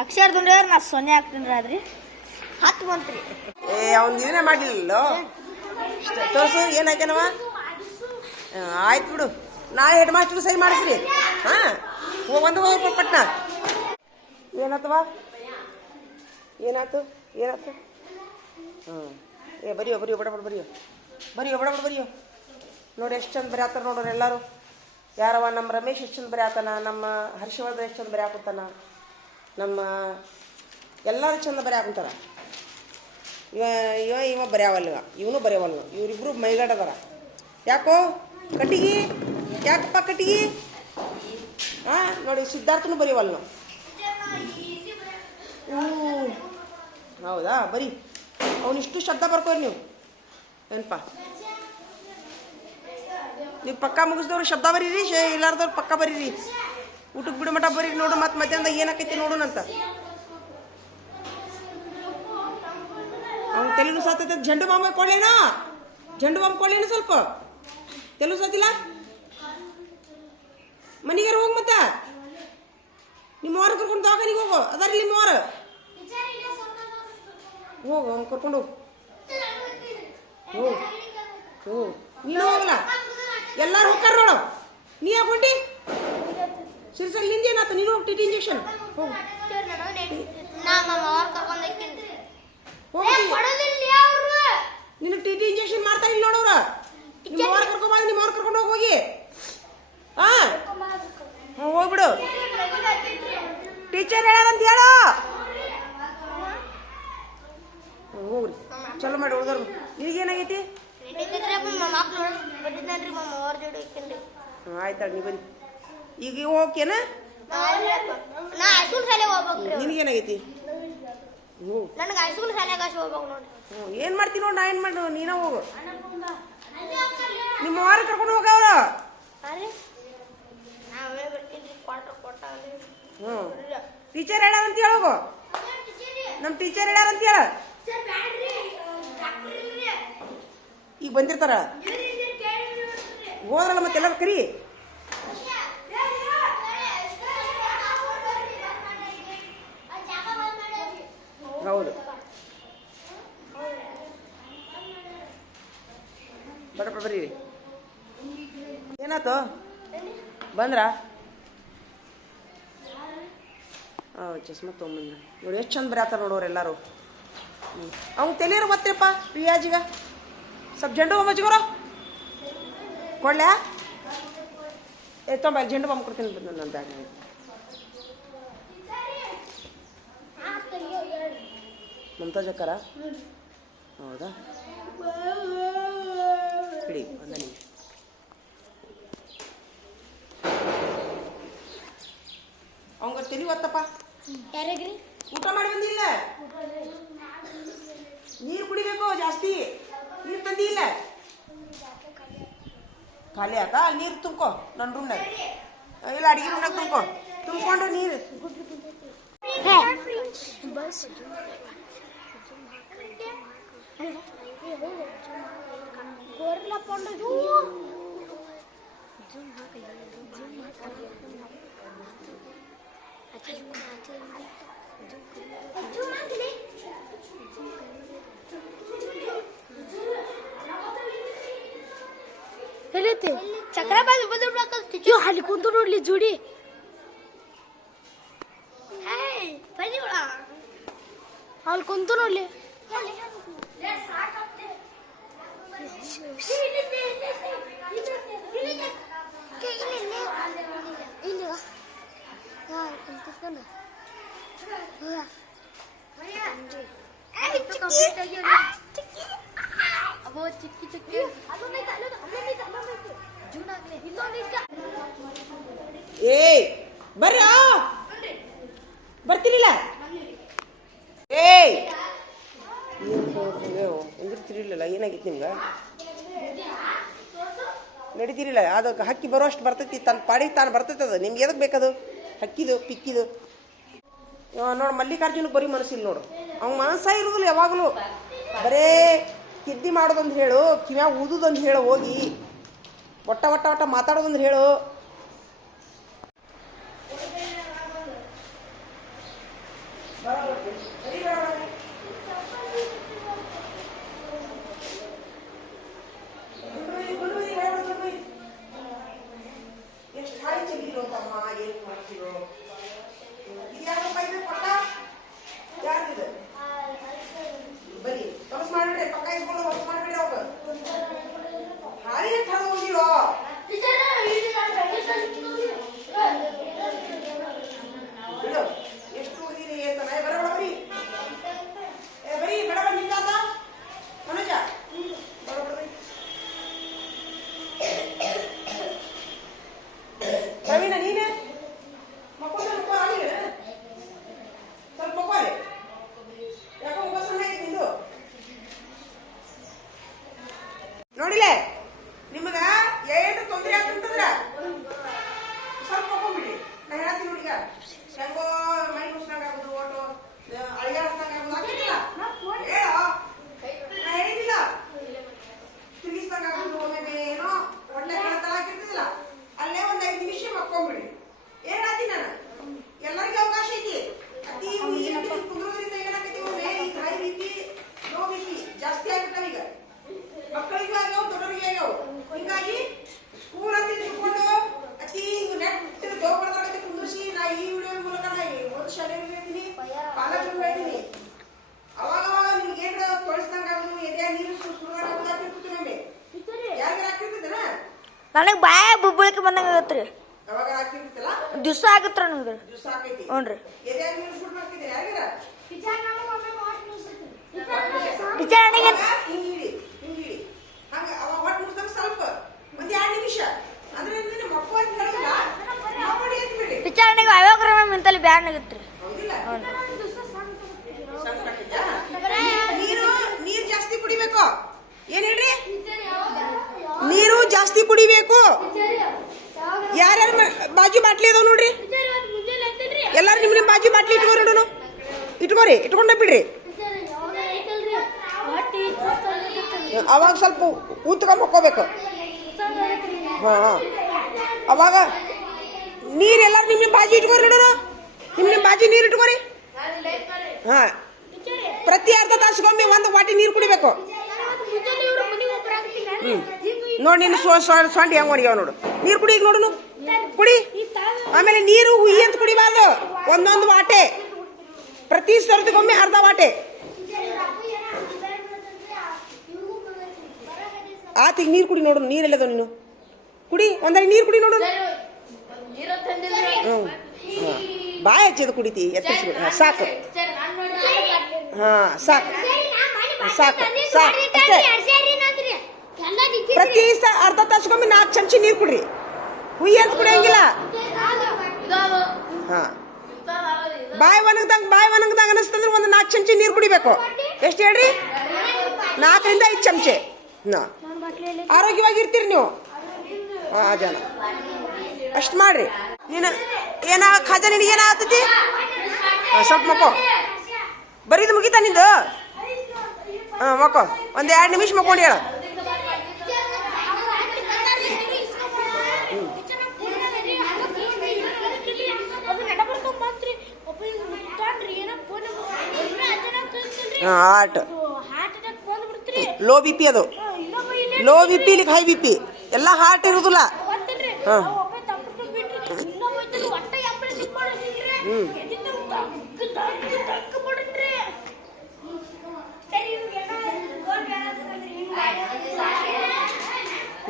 ಅಕ್ಷರ ದುಂಡ್ರ ನಾ ಸೊನ್ನೆ ಹಾಕ್ತೀನಿ ಆದ್ರಿ 10 ಬಂತ್ರಿ. ಅವ್ನು ಇದನ್ನೇ ಮಾಡಲಿಲ್ಲ ತೋರ್ಸು ಏನು ಹಾಕ್ಯಾನವ. ಆಯ್ತು ಬಿಡು, ನಾಳೆ ಹೆಡ್ ಮಾಸ್ಟರ್ ಸಹಿ ಮಾಡಿಸ್ರಿ. ಹಾಂ ಒಂದು ಪಟ್ನ ಏನಾತವ ಏನಾಯ್ತು ಏನಾಯ್ತು. ಬರಿಯೋ ಬರಿಯೋ ಬಡಬಡ ಬರಿಯೋ ಬರಿಯೋ ಬಡಬಡ ಬರಿಯೋ. ನೋಡಿ ಎಷ್ಟು ಚಂದ ಬರೆಯತ್ತಾರ ನೋಡ್ರಿ ಎಲ್ಲರೂ. ಯಾರವ ನಮ್ಮ ರಮೇಶ್ ಎಷ್ಟು ಚಂದ ಬರೆಯತ್ತಾನ, ನಮ್ಮ ಹರ್ಷವರ್ಧನ್ ಎಷ್ಟು ಚಂದ ಬರೆಯಾಕುತ್ತಾನ, ನಮ್ಮ ಎಲ್ಲರೂ ಚಂದ ಬರೆಯಾಕುಂತಾರ. ಇವ ಬರೆಯವಲ್ವ, ಇವನು ಬರೆಯವಲ್ವ. ಇವರಿಬ್ರು ಮೈಗಡದಾರ. ಯಾಕೋ ಕಟ್ಟಿಗಿ, ಯಾಕಪ್ಪ ಕಟ್ಟಿಗಿ? ಹಾಂ ನೋಡಿ ಸಿದ್ಧಾರ್ಥನು ಬರೆಯವಲ್ಲ. ಹೌದಾ, ಬರೀ ಅವನಿಷ್ಟು ಶಬ್ದ ಬರ್ಕೋರಿ ನೀವು. ಏನಪ್ಪ ನೀವು ಪಕ್ಕ ಮುಗಿಸಿದವ್ರು ಶಬ್ದ ಬರೀರಿ, ಇಲ್ಲಾರ್ದವ್ರು ಪಕ್ಕ ಬರೀರಿ. ಊಟಕ್ಕೆ ಬಿಡು ಮಠ ಬರೀರಿ. ನೋಡು ಮತ್ತೆ ಮಧ್ಯಾಹ್ನದಾಗ ಏನಾಕೈತಿ ನೋಡೋಣಂತ. ಅವ್ನು ತೆಲುಗು ಸಾತೈತೆ. ಜಂಡು ಬಾಂಬ್ ಕೊಳ್ಳೇನ, ಜಂಡು ಬಾಂಬ್ ಕೊಳ್ಳೇನ ಸ್ವಲ್ಪ ತೆಲುಗು ಸಾತಿಲ್ಲ. ಮನೆಗಾರ ಹೋಗಿ ಮತ್ತ ನಿಮ್ಮ ಅವ್ರ ಕರ್ಕೊಂಡು ದವಾಖಾನಿಗೆ ಹೋಗು. ಅದಾರ ನಿಮ್ಮ ಅವ್ರ ಹೋಗು, ಅವ್ನು ಕರ್ಕೊಂಡು ಹೋಗು. ಹೋಗು ನೀನು ಹೋಗಲ್ಲ, ಎಲ್ಲಾರು ಹೋಗ್ತಾರ ನೋಡು. ನೀ ಯಾಕೊಂಡಿ ಸಿರ್ಸಲ್ಲಿ ನಿಂದೇನಾತ? ನೀನು ಹೋಗಿ ಟಿ ಇಂಜೆಕ್ಷನ್ ಹೋಗು. ನಿನಗೆ ಟಿ ಇಂಜೆಕ್ಷನ್ ಮಾಡ್ತಾ ಇಲ್ಲ ನೋಡವ್ರ. ನಿಮ್ಮ ಅವ್ರ ಕರ್ಕೊಂಡ್ ನಿಮ್ಮ ಅವ್ರ ಕರ್ಕೊಂಡು ಹೋಗಿ. ಹಾಂ ಹೋಗ್ಬಿಡು. ಟೀಚರ್ ಹೇಳಾರಂತ ಹೇಳು. ಹೋಗ್ರಿ, ಚಲೋ ಮಾಡಿ ಹೋದ್ರು. ಈಗೇನಾಗೈತಿ? ಆಯ್ತಾಳ, ನೀ ಬನ್ನಿ ಈಗ ಓಕೆನಾ? ನಿನಗೇನಾಗೈತಿ? ಏನ್ ಮಾಡ್ತೀನಿ ನೋಡ್, ನಾ ಏನ್ ಮಾಡು, ನೀನ ಹೋಗು. ನಿಮ್ಮ ವಾರ ಕರ್ಕೊಂಡು ಹೋಗವ. ಟೀಚರ್ ಹೇಳಾರಂತ ಹೇಳೋಗು. ನಮ್ ಟೀಚರ್ ಹೇಳಾರಂತ ಹೇಳ. ಈಗ ಬಂದಿರ್ತಾರ, ಹೋದ್ರಲ್ಲ ಮತ್ತೆ ಎಲ್ಲರೂ ಕರಿ. ಹೌದು, ಬಡಪ ಬರ್ರಿ. ಏನಾಯ್ತು ಬಂದ್ರ? ಚಸ್ಮಾ ತೊಗೊಂಬಂದ ನೋಡಿ. ಎಷ್ಟು ಚಂದ ಬರೆಯತ್ತಾರ ನೋಡೋರು ಎಲ್ಲರೂ. ಅವ್ನು ತೆಲಿಯರು ಮತ್ತೆಪ್ಪ ರಿಯಾಜಿಗ ಸ್ವಲ್ಪ ಜಂಡು ಬಾಂಬ್ ಹಚ್ಕೋರ ಕೊಡ್ಲ್ಯಾ? ತೊಂಬ ಜಂಡು ಬಾಂಬ್ ಕೊಡ್ತೀನಿ ಬಂದು ನನ್ನ ಬ್ಯಾಗ್. ಮಮತಾಜ್ ಅಕ್ಕಾರ? ಹೌದಾ, ಇಡಿ ಒಂದ ನಿಮಿಷ. ಅವಂಗ ತಲಿ ಒತ್ತಪ್ಪ. ಊಟ ಮಾಡಿ ಬಂದಿಲ್ಲ, ನೀರು ಕುಡಿಬೇಕು ಜಾಸ್ತಿ. ನೀರು ತಂದಿಲ್ಲ, ಖಾಲಿ ಆಕ. ನೀರು ತುಂಬ್ಕೊ ನನ್ನ ರೂಮ್ನಾಗ, ಇಲ್ಲ ಅಡಿಗೆ ರೂಮ್ನಾಗ ತುಂಬ್ಕೊ. ತುಂಬ್ಕೊಂಡು ನೀರು ಚಕ್ರ ಅಲ್ಲಿ ಕುಂತು ನೋಡ್ಲಿ ಜೋಡಿ. ಅಲ್ಲಿ ಕುಂತು ನೋಡ್ಲಿ. ಚಿಕ್ಕಿ ಚಿಕ್ಕಿ ಏಯ್ ಬರ್ರ, ಬರ್ತೀನಿಲ್ಲ. ಏಯ್ ಎಂದಿರ್ತಿರ್ಲಿಲ್ಲ, ಏನಾಗಿತ್ತು ನಿಮ್ಗೆ? ನಡೀತಿರಿಲ್ಲ. ಅದಕ್ಕೆ ಹಕ್ಕಿ ಬರೋ ಅಷ್ಟು ಬರ್ತೈತಿ, ತನ್ನ ಪಾಡಿಗೆ ತಾನು ಬರ್ತೈತಿ. ಅದು ನಿಮ್ಗೆ ಎದಕ್ಕೆ ಬೇಕದು? ಹಕ್ಕಿದು ಪಿಕ್ಕಿದು ನೋಡು. ಮಲ್ಲಿಕಾರ್ಜುನ ಬರೀ ಮನಸ್ಸಿಲ್ಲ ನೋಡು. ಅವ್ನ ಮನಸ್ಸ ಇರೋದಿಲ್ಲ ಯಾವಾಗಲೂ. ಬರೇ ಕಿದ್ದಿ ಮಾಡೋದಂತ ಹೇಳು, ಕಿವ್ಯಾಗ ಊದುದಂತ ಹೇಳು, ಹೋಗಿ ಒಟ್ಟ ಒಟ್ಟ ಒಟ್ಟ ಮಾತಾಡೋದಂದ್ರೆ ಹೇಳು. ಎಷ್ಟು ಹಾಳಿ ಚೆಲ್ಲಿರೋ ತಮ್ಮ ಏನು ಮಾಡ್ತಿರೋ ಇದ್ಯಾವ ಪಕ್ಕ ಯಾರಿದೆ ಬರೀ ಹೊಲಸು ಮಾಡ್ಬಿಡ್ರಿ ಪಕ್ಕ ಇಟ್ಕೊಂಡು ಹೊಲಸು ಮಾಡ್ಬಿಡಿ ಅವಾಗ ಹಾಳಿ ಅಂತ ಹೋಗಿರೋ ಬಿಡು ಎಷ್ಟು ಹೋಗಿರಿ ಅಂತ ಬರೋಣ ಬರೀ ಬರೀ ಬೇಡ ನಿಂತಾದ ಮನೋಜ ಬರೋಬ್ರಿ ಪ್ರವೀಣ ನೀನೆ ಮಕ್ಕೊಂಡ್ರೆ ಮುಖ ಆಗಿಲ್ಲ ಸ್ವಲ್ಪ ಮಕ್ಕೋಲೆ ಯಾಕೋ ಮುಖ ಸಣ್ಣ ಐತಿ ನಿಂದು ನೋಡಿಲೆ ನಿಮಗ ಏನು ತೊಂದರೆ ಆಗ್ತಂತಂದ್ರ ಸ್ವಲ್ಪ ಮಕ್ಕೊಂಬಿಡಿ ನಾ ಹೇಳ್ತೀನಿ ನೋಡಿ ಈಗ ಹೆಂಗೋ ಮೈ ಮುಸ್ದಂಗ ಆಗುದು ಓಟು ಅಳಿಯಾಡ್ಸ್ದಂಗ ಆಗುದು ಆಗಿಲ್ಲ ಹೇಳೋ ನಾ ಹೇಳಿದಿಲ್ಲ ತಿರುಗಿಸ್ದಂಗ ಆಗುದು ಒಮ್ಮೆ ಏನೋ ಒಳ್ಳೆ ತಳ ಹಾಕಿರ್ತಿದಿಲ್ಲ ಅಲ್ಲೇ ಒಂದ್ 5 ನಿಮಿಷ ಮಕ್ಕೊಂಬಿಡಿ ಏನ್ ಹೇಳ್ತೀನಿ ನಾನು ಎಲ್ಲರಿಗೂ ಅವಕಾಶ ಐತಿ ಅತಿ ಕುಂದ್ರೋದ್ರಿಂದ ಏನಾಗೈತಿ ಒಮ್ಮೆ ಈ ಹೈ ಬಿಪಿ ಲೋ ಬಿಪಿ ಜಾಸ್ತಿ ಆಗ್ಬಿಟ್ಟಾವ ಈಗ ಮಕ್ಕಳಿಗೂ ಆಗ್ಯಾವ ದೊಡ್ಡವರಿಗೆ ಆಗ್ಯಾವ ಹಿಂಗಾಗಿ ಸ್ಕೂಲ್ ಅಂತ ತಿಳ್ಕೊಂಡು ಅತಿ ನೆಟ್ ದೋಬಳದಾಗ ಕುಂದ್ರಿಸಿ ನಾ ಈ ವಿಡಿಯೋ ಮೂಲಕ ನಾ ಒಂದು ಶಾಲೆಗೆ ಹೇಳ್ತೀನಿ ಕಾಲೇಜಿಗೆ ಹೇಳ್ತೀನಿ ಅವಾಗ ನಿಮ್ಗೆ ಏನ್ ತೊಳಸ್ದಂಗ ಆಗುದು ಎದೆ ನೀರು ಸುಡುಗಾಡ ಆಗ್ತಿರ್ತೀವಿ ಒಮ್ಮೆ ಯಾರಿಗಾರ ಆಗ್ತಿರ್ತದನ ನನಗೆ ಬಾಯ ಬುಬ್ಬಳಿಕೆ ಬಂದಂಗ ಆಗತ್ರಿ ಅವಾಗ ಆಗ್ತಿರ್ತಲ್ಲ ದಿವಸ ಆಗತ್ರ ನನಗೆ ದಿವಸ ಆಗೈತಿ ಹ್ಞೂ ಎದೆ ನೀರು ಸುಡ್ ಮಾಡ್ತಿದ್ದೆ ಯಾರಿಗಾರ ಟೀಚರ್ ನನಗೆ ಹಿಂಗಿಡಿ ಹಂಗ ಅವಾಗ ಹೊಟ್ಟೆ ಮುಗಿಸ್ದಾಗ ಸ್ವಲ್ಪ ಒಂದ್ 2 ನಿಮಿಷ ಅಂದ್ರೆ ನಿನ್ನ ಮಕ್ಕಳು ಅಂತ ಹೇಳಲ್ಲ ಮಕ್ಕಳು ಎದ್ದು ಬಿಡಿ ಟೀಚರ್ ನನಗೆ ಅವಾಗ ಮೆಂತಲ್ಲಿ ಬ್ಯಾನ್ ಆಗತ್ರಿ ಹೌದಿಲ್ಲ ನೀರು ಜಾಸ್ತಿ ಕುಡಿಬೇಕು ಏನ್ ಹೇಳ್ರಿ ನೀರು ಜಾಸ್ತಿ ಕುಡಿಬೇಕು ಯಾರ್ಯಾರ ಬಾಜು ಬಾಟ್ಲಿ ಅದಾವ ನೋಡ್ರಿ ಎಲ್ಲಾರು ನಿಮ್ ಬಾಜು ಬಾಟ್ಲಿ ಇಟ್ಕೋರಿ ನೋಡೋಣ ಇಟ್ಕೊಂಡ ಬಿಡ್ರಿ ಅವಾಗ ಸ್ವಲ್ಪ ಉತ್ಕೊಂಡ್ ಮಕ್ಕೋಬೇಕು ಹಾ ಅವಾಗ ನೀರ್ ಎಲ್ಲಾರು ನಿಮ್ ಬಾಜು ಇಟ್ಕೋರಿ ನೋಡೋಣ ನಿಮ್ ಬಾಜು ನೀರ್ ಇಟ್ಕೋರಿ ಹಾ ಪ್ರತಿ ಅರ್ಧ ತಾಸಿಗೊಮ್ಮೆ ಒಂದು ವಾಟಿ ನೀರು ಕುಡಿಬೇಕು ನೋಡಿ ನೀನು ಸೊಂಡಿ ಹೆಂಗ್ ಒಣಗ್ಯಾವ ನೋಡು ನೀರು ಕುಡಿ ಈಗ ನೋಡು ಕುಡಿ ಆಮೇಲೆ ನೀರು ಹುಯಿ ಅಂತ ಕುಡಿಬಾರ್ದು ಒಂದೊಂದು ವಾಟೆ ಪ್ರತಿ ಸರದಿಗೊಮ್ಮೆ ಅರ್ಧ ವಾಟೆ ಆತೀಗ ನೀರು ಕುಡಿ ನೋಡು ನೀರೆಲ್ಲದ ನೀನು ಕುಡಿ ಒಂದರೆ ನೀರು ಕುಡಿ ನೋಡು ಬಾಯ ಹಚ್ಚಿದ ಕುಡಿತಿ ಎತ್ತರಿಸ್ಬಿಡು ಸಾಕು ಹಾ ಸಾಕು ಸಾಕು ಸಾಕು ಅಷ್ಟೇ ಪ್ರತಿ ಅರ್ಧ ತಾಸಿಗೊಮ್ಮೆ 4 ಚಮಚ ನೀರು ಕುಡ್ರಿ ಹುಯಿ ಅಂತ ಕುಡಿಯಂಗಿಲ್ಲ ಹಾ ಬಾಯಿ ಒಣಗ್ದಂಗ ಅನಿಸ್ತಂದ್ರೆ ಒಂದು 4 ಚಮಚ ನೀರು ಕುಡಿಬೇಕು ಎಷ್ಟು ಹೇಳ್ರಿ 4 ರಿಂದ 5 ಚಮಚೆ ಆರೋಗ್ಯವಾಗಿರ್ತೀರಿ ನೀವು ಹಾ ಜನ ಅಷ್ಟು ಮಾಡ್ರಿ ನೀನು ಏನ ಖಾಜಾ ನಿನಗೆ ಏನಾಗ್ತೈತಿ ಸ್ವಲ್ಪ ಮಕ್ಕೋ ಬರೀದು ಮುಗಿತಾ ನಿಂದು ಹಾಂ ಮಕ್ಕೋ ಒಂದು 2 ನಿಮಿಷ ಮಕ್ಕೊಂಡು ಹೇಳ ಹಾರ್ಟ್ ಲೋ ಬಿ ಪಿ ಅದು low B P I B P ಎಲ್ಲ ಹಾರ್ಟ್ ಇರುದಿಲ್ಲ ಹಾಂ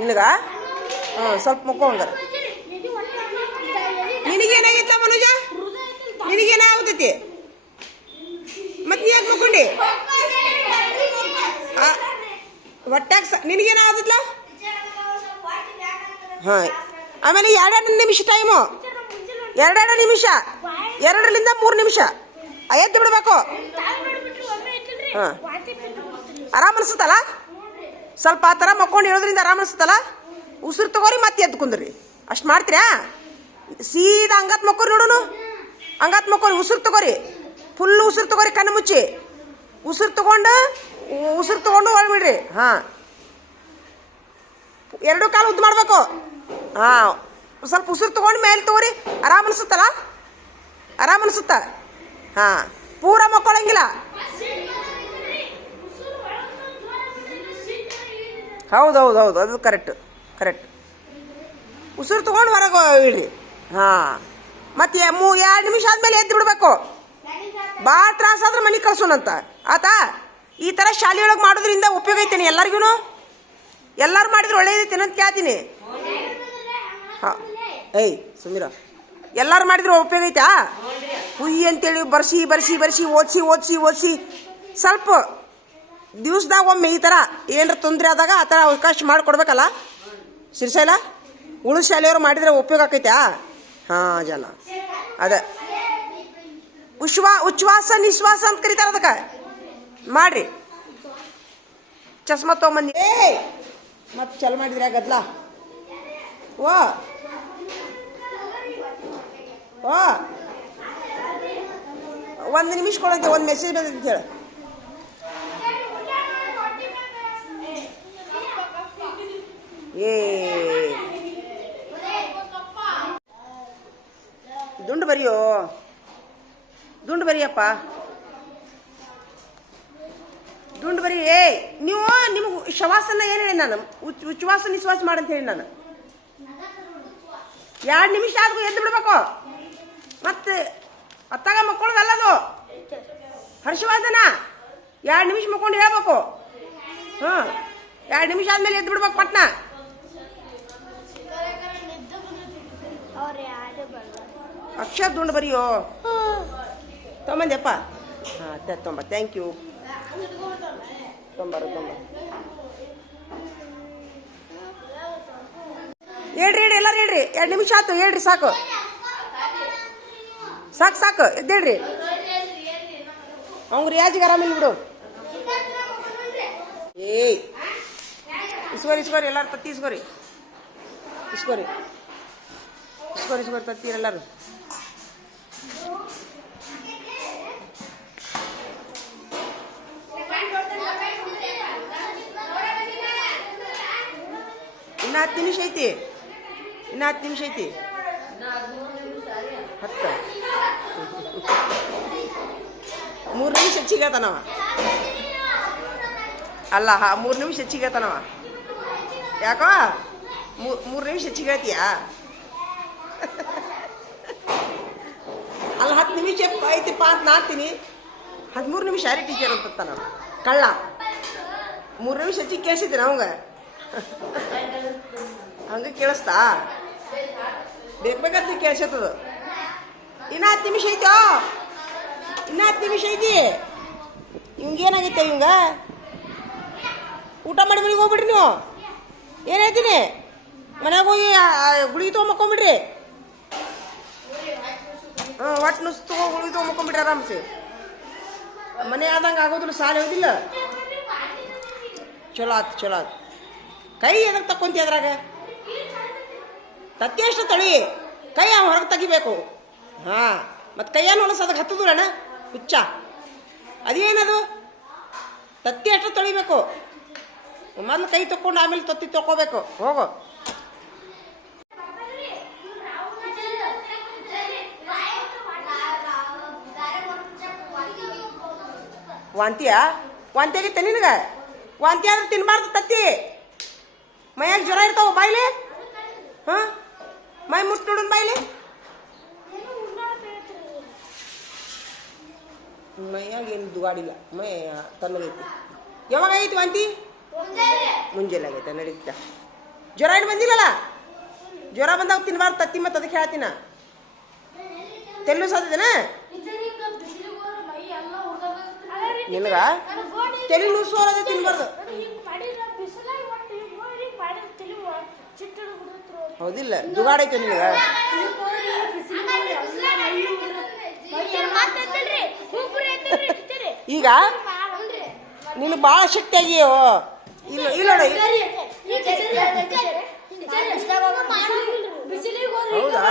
ನಿನಗ ಸ್ವಲ್ಪ ಮಕ್ಕೋ ಹಂಗಾರ ನಿನಗೇನಾಗೈತ ಮನುಜ ನಿನಗೇನಾಗತೈತಿ ಮತ್ತೆ ನೀ ಯಾಕೆ ಮಕ್ಕೊಂಡಿ ಹೊಟ್ಟಾಗ ನಿನಗೇನಾಗತ್ತಲ್ಲ ಹಾಂ ಆಮೇಲೆ 2 ನಿಮಿಷ ಟೈಮು 2 ನಿಮಿಷ 2 ರಿಂದ 3 ನಿಮಿಷ ಎದ್ದು ಬಿಡ್ಬೇಕು ಹಾಂ ಆರಾಮ್ ಅನ್ಸುತ್ತಲ್ಲ ಸ್ವಲ್ಪ ಆ ಥರ ಮಕ್ಕೊಂಡು ಹೇಳೋದ್ರಿಂದ ಆರಾಮ್ ಅನ್ಸುತ್ತಲ್ಲ ಉಸಿರು ತಗೋರಿ ಮತ್ತೆ ಎದ್ದು ಕುಂದ್ರಿ ಅಷ್ಟು ಮಾಡ್ತೀರಾ ಸೀದಾ ಹಂಗತ್ ಮಕ್ಕೋರಿ ನೋಡೋಣ ಹಂಗತ್ ಮಕ್ಕೋರಿ ಉಸಿರು ತಗೋರಿ ಫುಲ್ ಉಸಿರು ತಗೋರಿ ಕಣ್ಣು ಮುಚ್ಚಿ ಉಸಿರು ತಗೊಂಡು ಹೊಳ್ಬಿಡ್ರಿ ಹಾಂ 2 ಕಾಲು ಉದ್ದು ಮಾಡಬೇಕು ಹಾಂ ಸ್ವಲ್ಪ ಉಸಿರು ತಗೊಂಡು ಮೇಲೆ ತಗೋರಿ ಆರಾಮ್ ಅನ್ಸುತ್ತಲ್ಲ ಆರಾಮ್ ಅನ್ಸುತ್ತಾ ಹಾಂ ಪೂರ ಮಕ್ಕೊಳಂಗಿಲ್ಲ. ಹೌದು ಅದು ಕರೆಕ್ಟ್. ಉಸಿರು ತೊಗೊಂಡು ಹೊರಗೆ ಇಡ್ರಿ. ಹಾಂ, ಮತ್ತೆ 2 ನಿಮಿಷ ಆದಮೇಲೆ ಎದ್ದು ಬಿಡ್ಬೇಕು. ಭಾಳ ತ್ರಾಸಾದ್ರೆ ಮನೆಗೆ ಕಳ್ಸೋಣಂತ ಆತಾ. ಈ ಥರ ಶಾಲೆಯೊಳಗೆ ಮಾಡೋದ್ರಿಂದ ಉಪಯೋಗ ಐತೇನೆ ಎಲ್ಲರಿಗೂ? ಎಲ್ಲರೂ ಮಾಡಿದ್ರೆ ಒಳ್ಳೇದೈತೇನೆ ಅಂತ ಕೇಳ್ತೀನಿ. ಹಾಂ, ಏಯ್ ಸುಮೀರ, ಎಲ್ಲರೂ ಮಾಡಿದ್ರೆ ಉಪಯೋಗ ಐತಾ? ಹುಯ್ಯಿ ಅಂತೇಳಿ ಬರ್ಸಿ ಓದಿಸಿ ಸ್ವಲ್ಪ ದಿವ್ಸದಾಗ ಒಮ್ಮೆ ಈ ಥರ ಏನರ ತೊಂದರೆ ಆದಾಗ ಆ ಥರ ಅವಕಾಶ ಮಾಡಿಕೊಡ್ಬೇಕಲ್ಲ. ಶ್ರೀಶೈಲ, ಉಳಿದ ಶಾಲೆಯವರು ಮಾಡಿದರೆ ಉಪಯೋಗ ಆಕೈತಾ? ಹಾಂ ಜನ ಅದೇ ಉಚ್ಛ್ವಾಸ ನಿಶ್ವಾಸ ಅಂತ ಕರೀತಾರೆ. ಅದಕ್ಕೆ ಮಾಡ್ರಿ. ಚಸ್ಮಾ ತೊಗೊಂಬಂದಿ. ಮತ್ತೆ ಚಲ್ ಮಾಡಿದ್ರೆ ಗದ್ಲ. ಓ 1 ನಿಮಿಷ ಕೊಡಂತೆ. ಒಂದು ಮೆಸೇಜ್ ಬಂದಂತ ಹೇಳು. ದುಂಡು ಬರಿಯಪ್ಪ. ದುಂಡು ಬರಿ. ನೀವು ನಿಮ್ಗೆ ಶವಾಸನ ಏನು ಹೇಳಿ ನಾನು? ಉಚ್ಛ್ವಾಸ ನಿಶ್ವಾಸ ಮಾಡಂತ ಹೇಳಿ ನಾನು. 2 ನಿಮಿಷ ಆದ್ರೂ ಎದ್ದು ಬಿಡ್ಬೇಕು. ಮತ್ತೆ ಅತ್ತಾಗ ಮಕ್ಕಳದಲ್ಲದು ಹರ್ಷವರ್ಧನ. 2 ನಿಮಿಷ ಮಕ್ಕೊಂಡು ಹೇಳ್ಬೇಕು. ಹಾಂ, 2 ನಿಮಿಷ ಆದ್ಮೇಲೆ ಎದ್ದು ಬಿಡ್ಬೇಕು ಪಟ್ನ. ಅಕ್ಷರ ದುಂಡು ಬರಿಯೋ ತೊಂಬಂದ್ಯಪ್ಪ. ಹಾಂ ತೊಂಬ. Thank you. ತೊಂಬರು ಹೇಳ್ರಿ ಎಲ್ಲರೂ ಹೇಳ್ರಿ. 2 ನಿಮಿಷ ಆಯ್ತು ಹೇಳ್ರಿ. ಸಾಕು ಎದ್ದೇಳ್ರಿ. ಅವ್ನು ರಿಯಾಜಿಗೆ ಆರಾಮಿಲ್ಲ ಬಿಡು. ಇಸ್ಕೋರಿ ಎಲ್ಲರೂ ತತ್ತಿ ಇಸ್ಕೋರಿ ತತ್ತೀರ ಎಲ್ಲರೂ. ಇನ್ನು 10 ನಿಮಿಷ ಐತಿ. 10 ನಿಮಿಷ 3 ನಿಮಿಷ ಹೆಚ್ಚಿಗತನವ. ಅಲ್ಲ 3 ನಿಮಿಷ ಹೆಚ್ಚಿಗತನವ. ಯಾಕೋ 3 ನಿಮಿಷ ಹೆಚ್ಚಿಗತೀಯಾ? ಅಲ್ಲ 10 ನಿಮಿಷ ಐತಿಪ್ಪ ಅಂತ ನಾಡ್ತೀನಿ. 13 ನಿಮಿಷ ಯಾರೇ ಟೀಚರ್ ಅಂತ ನಾವು ಕಳ್ಳ. 3 ನಿಮಿಷ ಹೆಚ್ಚಿಗೆ ಕೇಳಿಸಿದ್ದೀನಿ ಅವಂಗ. ಹಂಗೆ ಕೇಳಿಸ್ತಾ? ಬೇಕಂತ ಕೇಳಿಸತ್ತದ. ಇನ್ನು 10 ನಿಮಿಷ ಐತೋ. ಇನ್ನು 10 ನಿಮಿಷ ಐತಿ. ಇವಂಗೇನಾಗೈತೆ? ಇವಂಗ ಊಟ ಮಾಡಿ ಮನೆಗೆ ಹೋಗ್ಬಿಡ್ರಿ. ನೀವು ಏನು ಹೇಳ್ತೀನಿ? ಮನೆಗೆ ಹೋಗಿ ಗುಳಿಗೆ ತೊಗೊಂಬಕ್ಕೊಂಬಿಡ್ರಿ. ಒಟ್ಟು ನುಸ್ ತಗೋ ಗುಳಿಗೆ ತೊಗೊಂಬಕ್ಕೊಂಬಿಡ್ರಿ ಆರಾಮ್ಸೆ. ಮನೆ ಆದಂಗೆ ಆಗೋದಿಲ್ಲ. ಸಾಲ ಹೋದಿಲ್ಲ. ಚಲೋ ಆತು. ಕೈ ಎದಕ್ಕೆ ತಕ್ಕೊಂತಿ? ಅದ್ರಾಗ ತತ್ತಿ ಎಷ್ಟು ತೊಳಿ. ಕೈ ಹೊರಗೆ ತೆಗಿಬೇಕು. ಹಾಂ, ಮತ್ತು ಕೈಯನ್ನು ಹೊಲಸೋದಕ್ಕೆ ಹತ್ತದೂರಣ್ಣ ಹುಚ್ಚ. ಅದೇನದು? ತತ್ತಿ ಎಷ್ಟು ತೊಳಿಬೇಕು. ಮೊದಲು ಕೈ ತಕ್ಕೊಂಡು ಆಮೇಲೆ ತತ್ತಿ ತಗೋಬೇಕು. ಹೋಗು. ವಾಂತಿ ಆಗೈತೆ ನಿನಗೆ? ವಾಂತಿ ಆದ್ರೆ ತಿನ್ಬಾರ್ದು ತತ್ತಿ. ಮೈಯಾಗ ಜ್ವರ ಇರ್ತಾವ ಬಾಯ್ಲಿ. ಹಾಂ, ಮೈ ಮುಟ್ಟು ನೋಡೋಣ ಬಾಯ್ಲಿ. ಮೈಯಾಗ ಏನು ದುಗಾಡಿಲ್ಲ. ಮೈ ತಣ್ಣಗೈತಿ. ಯಾವಾಗ ಆಗೈತಿ ವಾಂತಿ? ಮುಂಜಾನೆ ಆಗೈತೆ. ನಡೀತಾ. ಜ್ವರ ಏನು ಬಂದಿಲ್ಲಲ್ಲ? ಜ್ವರ ಬಂದಾಗ ತಿನ್ಬಾರ್ದು ತತ್ತಿ. ಮತ್ತು ಅದಕ್ಕೆ ಹೇಳ್ತೀನ. ತೆಲ್ಲು ಸಾಧ್ಯನ ನಿನಗ? ತೆಲಿ ನುಸೋರದೆ ತಿನ್ಬಾರ್ದು. ಹೌದಿಲ್ಲ? ದುಗಾಡೈತೆ ನಿನಗ? ಈಗ ನೀನು ಭಾಳ ಶಕ್ತಿ ಆಗಿಯೋ. ಇಲ್ಲ ನೋಡ. ಹೌದಾ?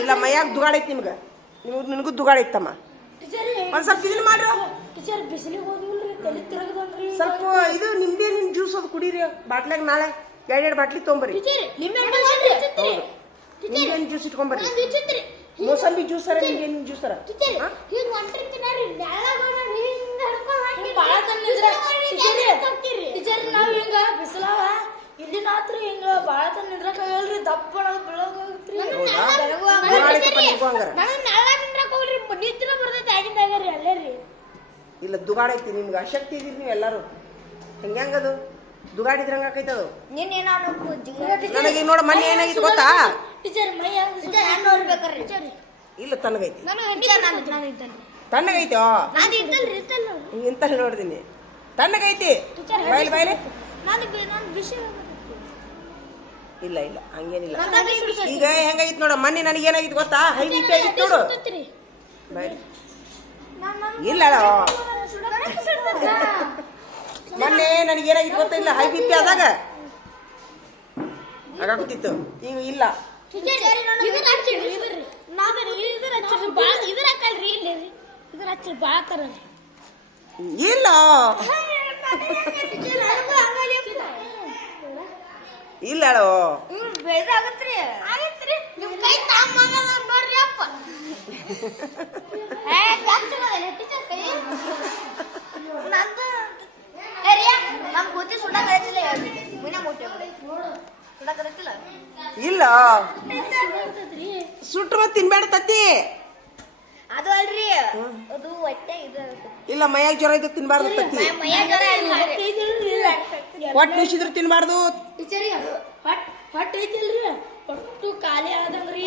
ಇಲ್ಲ ಮೈಯಾಗ ದುಗಾಡೈತಿ ನಿಮ್ಗೆ. ನಿನಗೂ ದುಗಾಡೈತಮ್ಮ. ಒಂದು ಸ್ವಲ್ಪ ಇದನ್ನ ಮಾಡ್ರಿ. ಸ್ವಲ್ಪ ಇದು ನಿಂಬೆ ಜ್ಯೂಸ್ ಜ್ಯೂಸ್ ಕುಡೀರಿ ಬಾಟ್ಲಾಗ ನಾಳೆ 2 ಬಾಟ್ಲಿ ತೊಗೊಂಬರ್ರಿ. ನಿಮ್ಗೇನು ಜ್ಯೂಸ್ ಇಟ್ಕೊಂಬರ್ರಿ. ಮೋಸಂಬಿ ಜ್ಯೂಸರ ನಿಮ್ಗೇನು ಜ್ಯೂಸರ ನಾವ್ ಹಿಂಗ ಬಿಸಿಲಾವ ಇಲ್ಲಿ ಮಾತ್ರ ಹಿಂಗ ಬಾಳ ತನ ನಿಂದ್ರಕ್ಕಾಗಲ್ರಿ. ದಪ್ಪ ಇಲ್ಲ ದುಗಾಡ ಐತಿ ನಿಮ್ಗೆ ಅಶಕ್ತಿ ಇದೀರಿ ನೀವು ಎಲ್ಲಾರು. ಹೆಂಗದು ದುಗಾಡಿದ್ರಂಗ ಆಕೈತೆ ಅದು. ನನಗೆ ನೋಡ ಮೊನ್ನೆ ಏನಾಗಿತ್ತು ಗೊತ್ತಾ? ಇಲ್ಲ ತಣ್ಣಗೈತಿ ತಣ್ಣಗೈತಿ ಇಂತ ನೋಡಿದೀನಿ ತಣ್ಣಗೈತಿ ಬಾಯ್ಲಿ ಬಾಯ್ಲಿ. ಇಲ್ಲ ಇಲ್ಲ ಹಂಗೇನಿಲ್ಲ. ಈಗ ಹೆಂಗಾಗಿತ್ತು ನೋಡ ಮೊನ್ನೆ ನನಗೆ ಏನಾಗಿತ್ತು ಗೊತ್ತಾ? ಹೈ ಬಿ ಪಿ ಆಗಿತ್ತು ನೋಡು ಬಾಯ್ಲಿ. ಇಲ್ಲ ಮೊನ್ನೆ ನನಗೆ ಏನಾಗಿತ್ತು ಗೊತ್ತಾ? ಇಲ್ಲ ಹೈ ಬಿ ಪಿ ಆದಾಗ ಆಗಾಗುತ್ತಿತ್ತು. ಈಗ ಇಲ್ಲ ಇಲ್ಲ ಇಲ್ಲ ಹೇಳೋ ಇಲ್ಲ ಸುಟ್ಟು ಮತ್ತೆ ತಿನ್ಬೇಡ ತತ್ತಿ. ಅದು ಅಲ್ರಿ ಅದು ಹೊಟ್ಟೆ ಇದು ಇಲ್ಲ ಮೈಯಾಗ ಜ್ವರ ಇದ್ದು ತಿನ್ಬಾರ್ದು ತತ್ತಿ. ಹೊಟ್ಟೆ ನುಸಿದ್ರು ತಿನ್ಬಾರ್ದು. ಹೊಟ್ಟೆ ಐತಿಲ್ರಿ ಒಟ್ಟು ಖಾಲಿ ಆದಂಗ್ರಿ.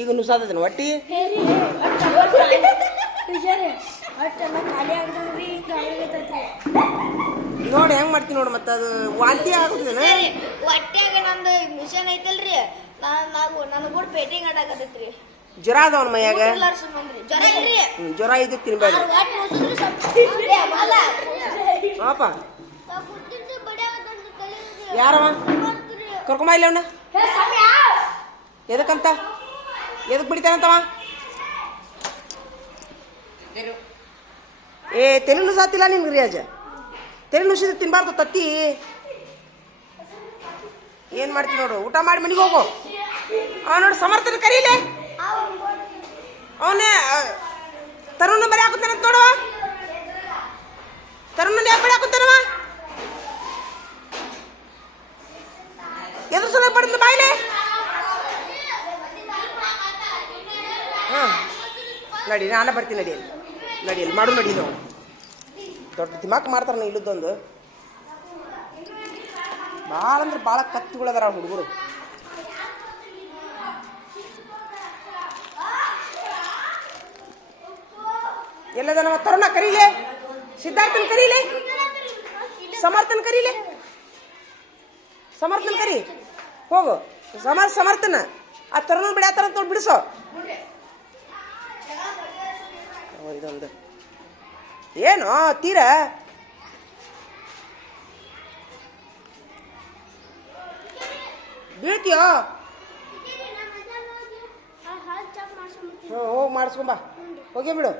ಈಗ ನುಸಾದನ ಹೊಟ್ಟಿ ಖಾಲಿ ಆಗದಂಗ್ರಿ. ನೋಡಿ ಹೆಂಗ್ ಮಾಡ್ತೀನಿ ನೋಡು. ಮತ್ತೆ ಅದು ವಾಂತಿ ಆಗುತ್ತೇನ? ಹೊಟ್ಟೆಗ ನಂದು ಮಿಷನ್ ಐತಲ್ರಿ. ನನಗ್ ಕೂಡ ಪೇಟಿಂಗ್ ಆಡಾಕತ್ತೈತ್ರಿ. ಜ್ವರ ಅದಾವನ ಮೈಯಾಗ? ಜ್ವರ ಇದ್ದು ತಿನ್ಬೇಡ ಪಾಪ. ಯಾರವ ಕರ್ಕೊಂಬ ಇಲ್ಲ ಅವನ. ಎದಕ್ಕಂತ ಎದಕ್ ಬಿಡ್ತಾನಂತವ? ತೆಲು ನುಸಾತಿಲ್ಲ ನಿಮ್ಗೆ ರಿಯಾಜ. ತೆಲು ನುಸಿದ್ರೆ ತಿನ್ಬಾರ್ದು ತತ್ತಿ. ಏನ್ ಮಾಡ್ತೀನಿ ನೋಡು. ಊಟ ಮಾಡಿ ಮನೆಗೆ ಹೋಗು. ನೋಡು ಸಮರ್ಥನ ಕರೀಲೆ. ಅವನೇ ತರುಣ ಬರೀ ಹಾಕುತ್ತಾನಂತ ನೋಡುವ. ತರುಣ ಯಾಕೆ ಬರೀ ಹಾಕುತ್ತಾನವ? ಎದುರು ಸಲ ಪಡಿದ್ಲು ಬಾಯಿಲೆ. ನಡಿ ನಾನೇ ಬರ್ತೀನಿ. ನಡಿಯಲ್ಲಿ ನಡಿಯಲ್ಲಿ ಮಾಡು ನಡಿ. ನಾವು ದೊಡ್ಡ ದಿಮಾಕ್ ಮಾಡ್ತಾರ ಇಲ್ಲದೊಂದು. ಭಾಳ ಅಂದ್ರೆ ಭಾಳ ಕತ್ತಿಗಳದಾರ ಹುಡುಗರು. ಎಲ್ಲದ ನಮ್ಮ ತರುಣ ಕರೀಲೆ. ಸಿದ್ಧಾರ್ಥನ್ ಕರೀಲೆ. ಸಮರ್ಥನ್ ಕರೀಲೆ. ಸಮರ್ಥನ್ ಕರಿ ಹೋಗು. ಸಮರ್ಥನ ಆ ತರುಣ ಬಿಡಾತಾರ ನೋಡಿ ಬಿಡಿಸೋ. ಇದೊಂದು ಏನು ತೀರ ಬೀಳ್ತೀಯೋ? ಹೋಗಿ ಮಾಡಿಸ್ಕೊಂಬ. ಹೋಗಿ ಬಿಡು.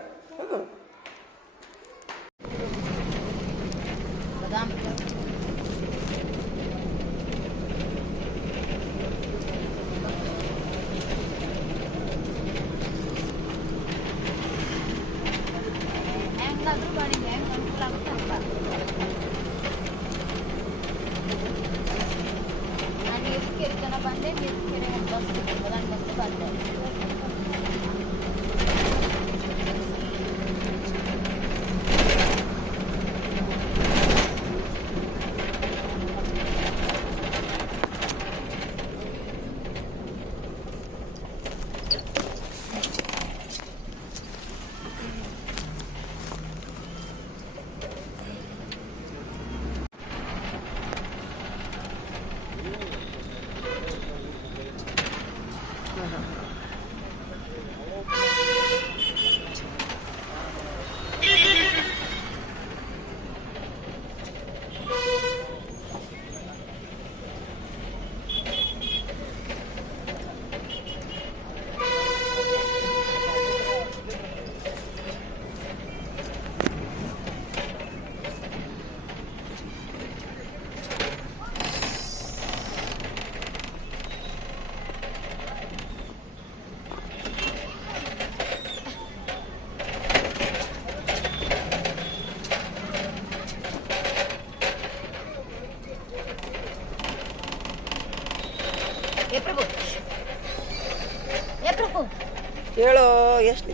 ಹೇಳು ಎಷ್ಟು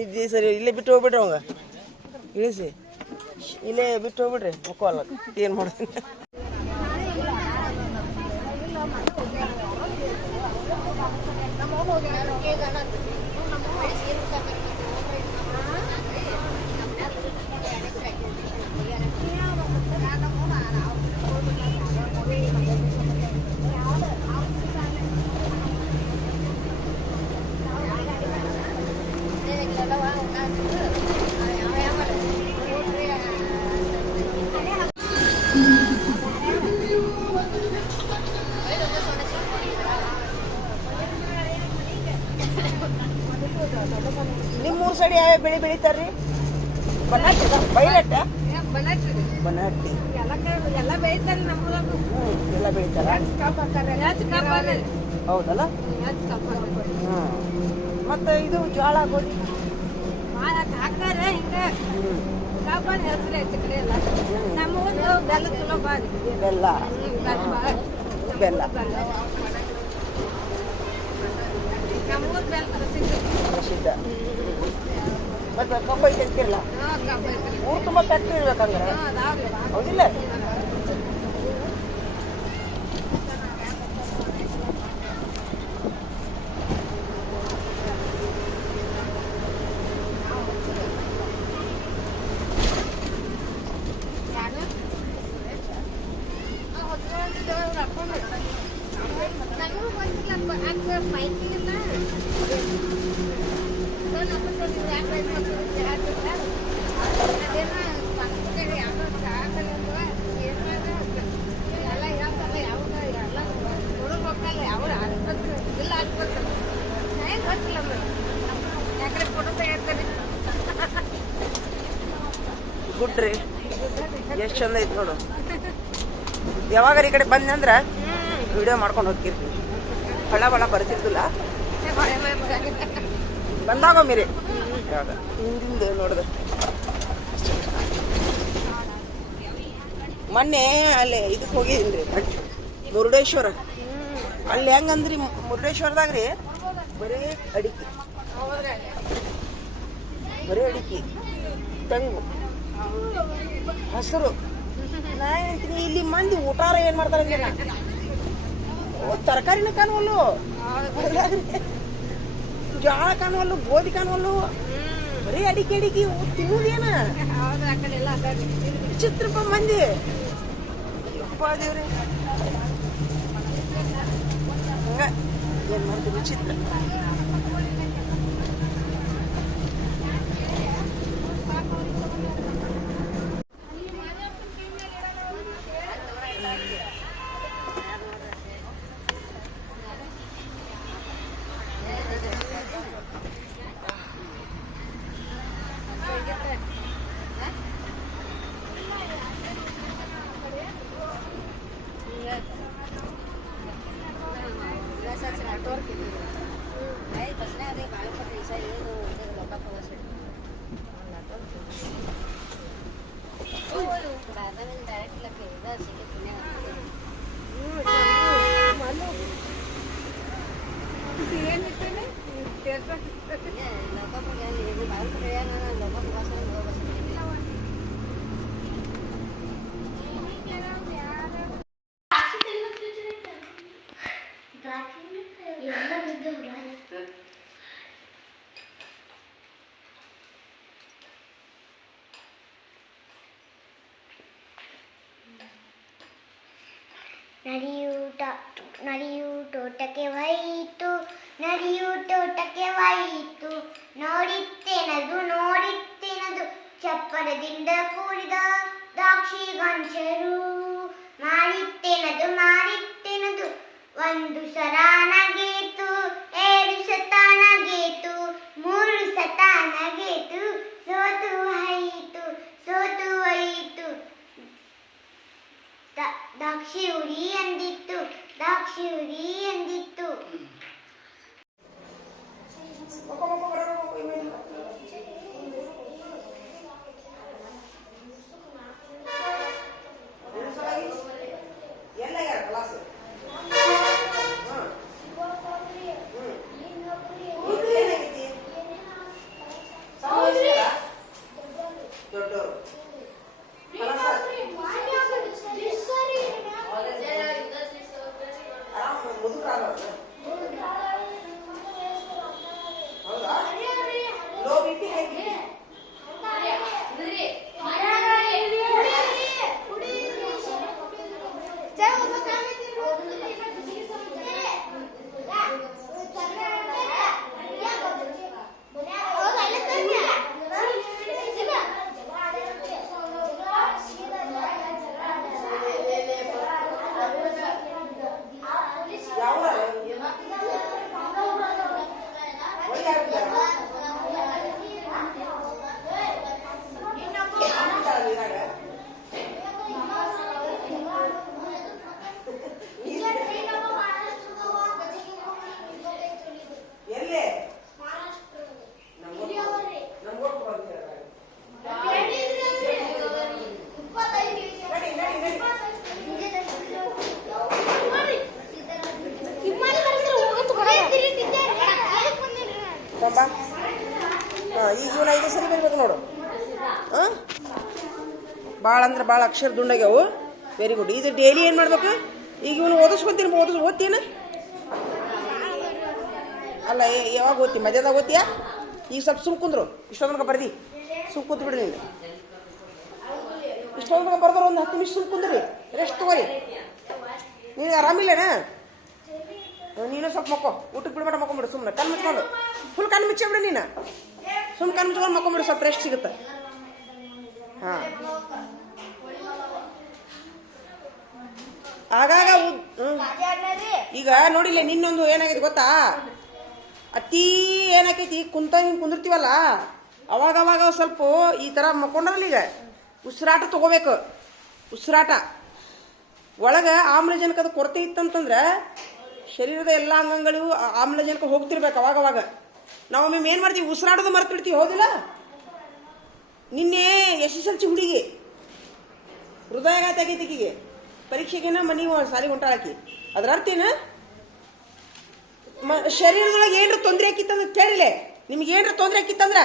ಇದ್ದಿ ಸರಿ ಇಲ್ಲೇ ಬಿಟ್ಟು ಹೋಗ್ಬಿಡ್ರಿ ಅವಂಗ ಇಳಿಸಿ ಇಲ್ಲೇ ಬಿಟ್ಟು ಹೋಗ್ಬಿಡ್ರಿ ಮುಖವಲ್ಲ ಏನು ಮಾಡ್ತೀನಿ ನಿಮ್ಮೂರು ಸೈಡ್ ಯಾವ ಬೆಳೆ ಬೆಳಿತಾರ್ರಿ ಬನಾಟಿ ಬೈಲಟ್ಟ ಬನಾಟಿ ಎಲ್ಲ ಬೆಳಿತಾರೆ ನಮ್ಮೂರಾಗ ಎಲ್ಲ ಬೆಳಿತಾರ ಹೌದಲ್ಲ ಮತ್ತೆ ಇದು ಜೋಳ ಗೋಧಿ ಹಾಕ್ತಾರೆ ಹಿಂಗೆ ಕಾಪಾಡಿ ಹೆಸರು ಹೆಚ್ಚು ಕಡೆ ಎಲ್ಲ ನಮ್ಮೂರು ಬೆಲ್ಲ ಚಲೋ ಬಾರಿ ಬೆಲ್ಲ ಬೆಲ್ಲ ನಮ್ಮೂರು ಬೆಲ್ಲ ಪ್ರಸಿದ್ಧ ಪ್ರಸಿದ್ಧ ಮತ್ತೆ ಕಬ್ಬು ಐತೆ ಅಂತಿರಲ್ಲ ಊರು ತುಂಬ ಫ್ಯಾಕ್ಟ್ರಿ ಇರ್ಬೇಕಂದ್ರೆ ಹೌದಿಲ್ಲ ಗುಡ್ರಿ ಎಷ್ಟು ಚಂದ ಐತಿ ನೋಡು ಯಾವಾಗಾರ ಈ ಕಡೆ ಬಂದೆ ಅಂದ್ರೆ ವಿಡಿಯೋ ಮಾಡ್ಕೊಂಡು ಹೋಗ್ತಿರ್ತೀವಿ ಬಳ ಬಳ ಬರ್ತಿರ್ತಿಲ್ಲ ಬಂದಾಗ ಮೀರಿ ಯಾವಾಗ ಹಿಂದಿಂದ ನೋಡಿದೆ ಮೊನ್ನೆ ಅಲ್ಲಿ ಇದಕ್ಕೆ ಹೋಗಿದ್ದೀನಿ ಮುರುಡೇಶ್ವರ ಅಲ್ಲಿ ಹೆಂಗಂದ್ರಿ ಮುರುಡೇಶ್ವರದಾಗ ರೀ ಬರೀ ಅಡಿಕೆ ಬರೀ ಅಡಿಕೆ ತೆಂಗು ಹಸಿರು ನಾ ಹೇಳ್ತೀನಿ ಇಲ್ಲಿ ಮಂದಿ ಊಟಾರ ಏನ್ ಮಾಡ್ತಾರೆ ತರಕಾರಿನ ಕಾಣುವಲ್ಲು ಜೋಳ ಕಾಣುವಲ್ಲು ಗೋಧಿ ಕಾಣುವಲ್ಲು ಬರೀ ಅಡಿಕೆ ಅಡಿಕೆ ತಿನ್ನುವುದೇನ ವಿಚಿತ್ರಪ್ಪ ಮಂದಿ ಅಪ್ಪ ದೇವ್ರಿ ಹಂಗ ಏನ್ ಮಾಡ್ತೀವಿ ವಿಚಿತ್ರ ನರಿಯು ತೋಟಕ್ಕೆ ಹೋಯಿತು ನರಿಯು ತೋಟಕ್ಕೆ ಹೋಯಿತು ನೋಡಿತ್ತೇನದು ಚಪ್ಪರದಿಂದ ಕೂಡಿದ ದ್ರಾಕ್ಷಿ ಗೊಂಚರು ಮಾಡಿತ್ತೇನದು ಒಂದು ಸರ ನಗೇತು 7 ಸತ ನಗೇತು 3 ಸತ ನಗೇತು ಸೋತು ಹೋಯಿತು ದಾಕ್ಷಿ ಉರಿ ಎಂದಿತ್ತು ಎಲ್ಲಿ ಈಗ ಇವನ 5 ಸರಿ ಬರಿಬೇಕು ನೋಡು. ಭಾಳ ಅಂದ್ರೆ ಭಾಳ ಅಕ್ಷರ ದುಂಡಾಗ್ಯಾವು. Very good. ಇದು ಡೈಲಿ ಏನು ಮಾಡ್ಬೇಕು? ಈಗ ಇವನು ಓದಿಸ್ಕೊಂತೀನಿ. ಓದ್ತೀನ ಅಲ್ಲ, ಯಾವಾಗ ಓದ್ತಿ? ಮಧ್ಯಾಹ್ನದಾಗ ಓದ್ತೀಯಾ? ಈಗ ಸ್ವಲ್ಪ ಸುಮ್ ಕುಂದ್ರು. ಇಷ್ಟೊಂದು ಬರ್ದಿ ಸುಮ್ ಕೂತ್ ಬಿಡ್ರಿ. ನೀನು ಇಷ್ಟೊಂದು ಬರ್ದ್ರು ಒಂದು 10 ನಿಮಿಷ ಸುಮ್ ಕುಂದ್ರಿ, ರೆಸ್ಟ್ ತಗೋರಿ. ನೀನು ಆರಾಮಿಲ್ಲನ? ನೀನು ಸ್ವಲ್ಪ ಮಕ್ಕೋ. ಊಟಕ್ಕೆ ಬಿಡ್ಬೇಡ, ಮಕ್ಕೊಂಬಿಡು. ಸುಮ್ಮನೆ ಕಣ್ಣು ಮುಚ್ಕೊಂಡು ಫುಲ್ ಕಣ್ಣು ಮುಚ್ಚಿಬಿಡು. ನೀನು ಸುಮ್ಮನೆ ಕಣ್ಣು ಮುಚ್ಕೊಂಡು ಮಕ್ಕೊಂಬಿಡು, ಸ್ವಲ್ಪ ರೆಸ್ಟ್ ಸಿಗುತ್ತೆ. ಹಾಂ, ಆಗಾಗ ಈಗ ನೋಡಿಲ್ಲ. ನಿನ್ನೊಂದು ಏನಾಗೈತಿ ಗೊತ್ತಾ? ಅತೀ ಏನಾಕೈತಿ, ಹಿಂಗೆ ಕುಂದಿರ್ತೀವಲ್ಲ, ಅವಾಗವಾಗ ಸ್ವಲ್ಪ ಈ ಥರ ಮಕ್ಕೊಂಡ್ರಲ್ಲ, ಈಗ ಉಸಿರಾಟ ತಗೋಬೇಕು. ಉಸಿರಾಟ ಒಳಗೆ ಆಮ್ಲಜನಕದ ಕೊರತೆ ಇತ್ತಂತಂದ್ರೆ ಶರೀರದ ಎಲ್ಲ ಅಂಗಗಳು ಆಮ್ಲಜನಕ ಹೋಗ್ತಿರ್ಬೇಕು ಅವಾಗವಾಗ. ನಾವೊಮ್ಮೆ ಏನು ಮಾಡ್ತೀವಿ? ಉಸಿರಾಡೋದು ಮರೆತು ಬಿಡ್ತೀವಿ, ಹೌದಿಲ್ಲ? ನಿನ್ನೆ SSLC ಹುಡುಗಿ ಹೃದಯಾಘಾತ ಆಗೈತಿ. ಈಗಿಗೆ ಪರೀಕ್ಷೆಗೇನ ಮನೆ ಸಾಲಿಗೆ ಹೊಂಟಾಳಾಕಿ. ಅದ್ರ ಅರ್ಥ ಏನು? ಶರೀರದೊಳಗೆ ಏನ್ರ ತೊಂದರೆ ಆಕಿತ್ತಂದ್ರೆ ಕೇಳಿಲ್ಲ. ನಿಮ್ಗೆ ಏನ್ರ ತೊಂದರೆ ಆಕಿತ್ತಂದ್ರ